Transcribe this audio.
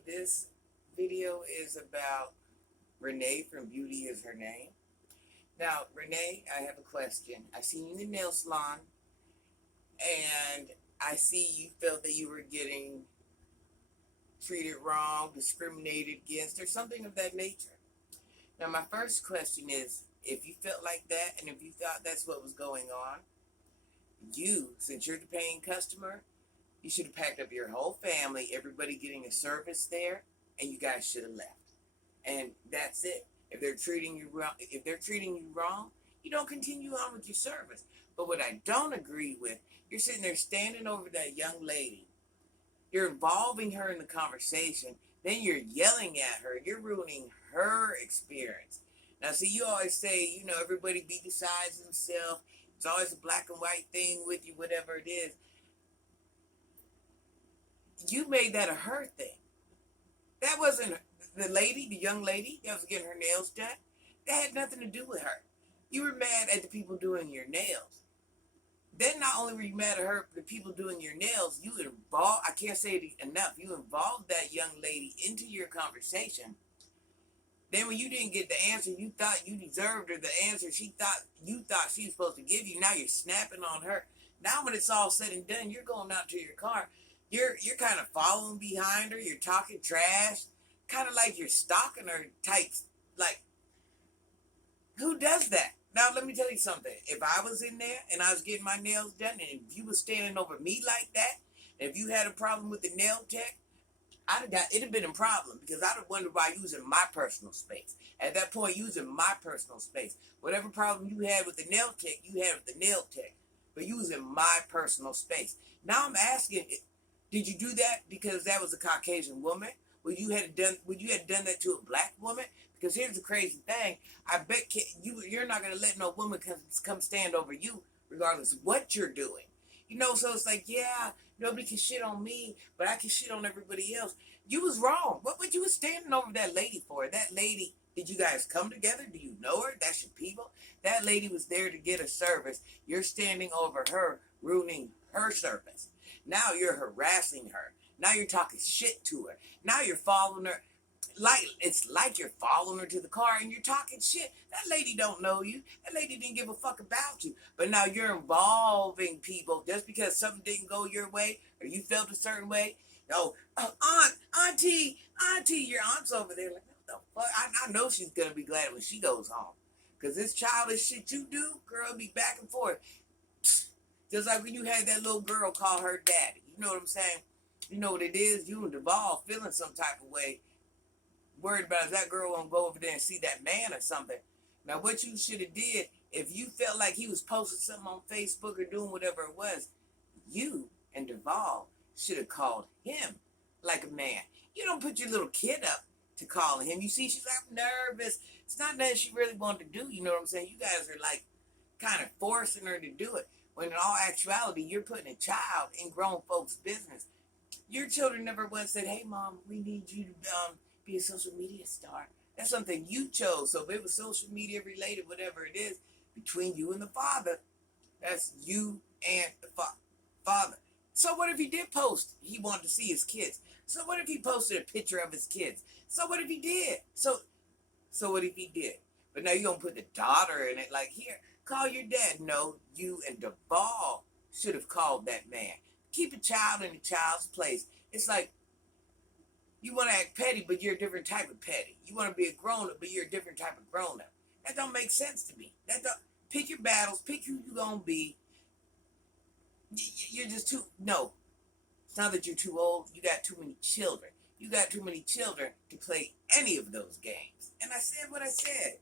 everybody. This video is about Renee from Beauty is Her Name. Now, Renee, I have a question. I seen you in the nail salon, and I see you felt that you were getting treated wrong, discriminated against, or something of that nature. Now, my first question is, if you felt like that, and if you thought that's what was going on, since you're the paying customer, you should have packed up your whole family, everybody getting a service there, and you guys should have left. And that's it. If they're treating you wrong, you don't continue on with your service. But what I don't agree with, you're sitting there standing over that young lady. You're involving her in the conversation. Then you're yelling at her. You're ruining her experience. Now, see, you always say, everybody be besides themselves. It's always a black and white thing with you, whatever it is. You made that a her thing. That wasn't the young lady that was getting her nails done. That had nothing to do with her. You were mad at the people doing your nails. Then not only were you mad at the people doing your nails, you involved, I can't say it enough, you involved that young lady into your conversation. Then when you didn't get the answer you thought you deserved, or the answer you thought she was supposed to give you, now you're snapping on her. Now when it's all said and done, you're going out to your car. You're kind of following behind her. You're talking trash, kind of like you're stalking her types. Like, who does that? Now, let me tell you something. If I was in there and I was getting my nails done, and if you was standing over me like that, and if you had a problem with the nail tech, it'd have been a problem, because I'd have wondered why using my personal space. At that point, using my personal space. Whatever problem you had with the nail tech, you had with the nail tech. But using my personal space. Now I'm asking, did you do that because that was a Caucasian woman? Would you have done that to a black woman? Because here's the crazy thing. I bet you're not going to let no woman come stand over you, regardless of what you're doing. So it's like, yeah, nobody can shit on me, but I can shit on everybody else. You was wrong. What you was standing over that lady for? That lady, did you guys come together? Do you know her? That's your people? That lady was there to get a service. You're standing over her, ruining her service. Now you're harassing her. Now you're talking shit to her. Now you're following her. It's like you're following her to the car and you're talking shit. That lady don't know you. That lady didn't give a fuck about you. But now you're involving people just because something didn't go your way or you felt a certain way. Auntie, your aunt's over there. Like, what the fuck? I know she's going to be glad when she goes home. Because this childish shit you do, girl, be back and forth. Just like when you had that little girl call her daddy. You know what I'm saying? You know what it is? You and Duvall feeling some type of way. Worried about if that girl won't go over there and see that man or something. Now, what you should have did, if you felt like he was posting something on Facebook or doing whatever it was, you and Duvall should have called him like a man. You don't put your little kid up to call him. You see, she's like, I'm nervous. It's not that she really wanted to do. You know what I'm saying? You guys are like kind of forcing her to do it. When in all actuality, you're putting a child in grown folks' business. Your children never once said, hey, Mom, we need you to be a social media star. That's something you chose. So if it was social media related, whatever it is, between you and the father, that's you and the father. So what if he did post he wanted to see his kids? So what if he posted a picture of his kids? So what if he did? So what if he did? But now you're going to put the daughter in it like, here, call your dad. No, you and Duvall should have called that man. Keep a child in a child's place. It's like, you want to act petty, but you're a different type of petty. You want to be a grown-up, but you're a different type of grown-up. That don't make sense to me. Pick your battles. Pick who you're going to be. You're just no. It's not that you're too old. You got too many children. You got too many children to play any of those games. And I said what I said.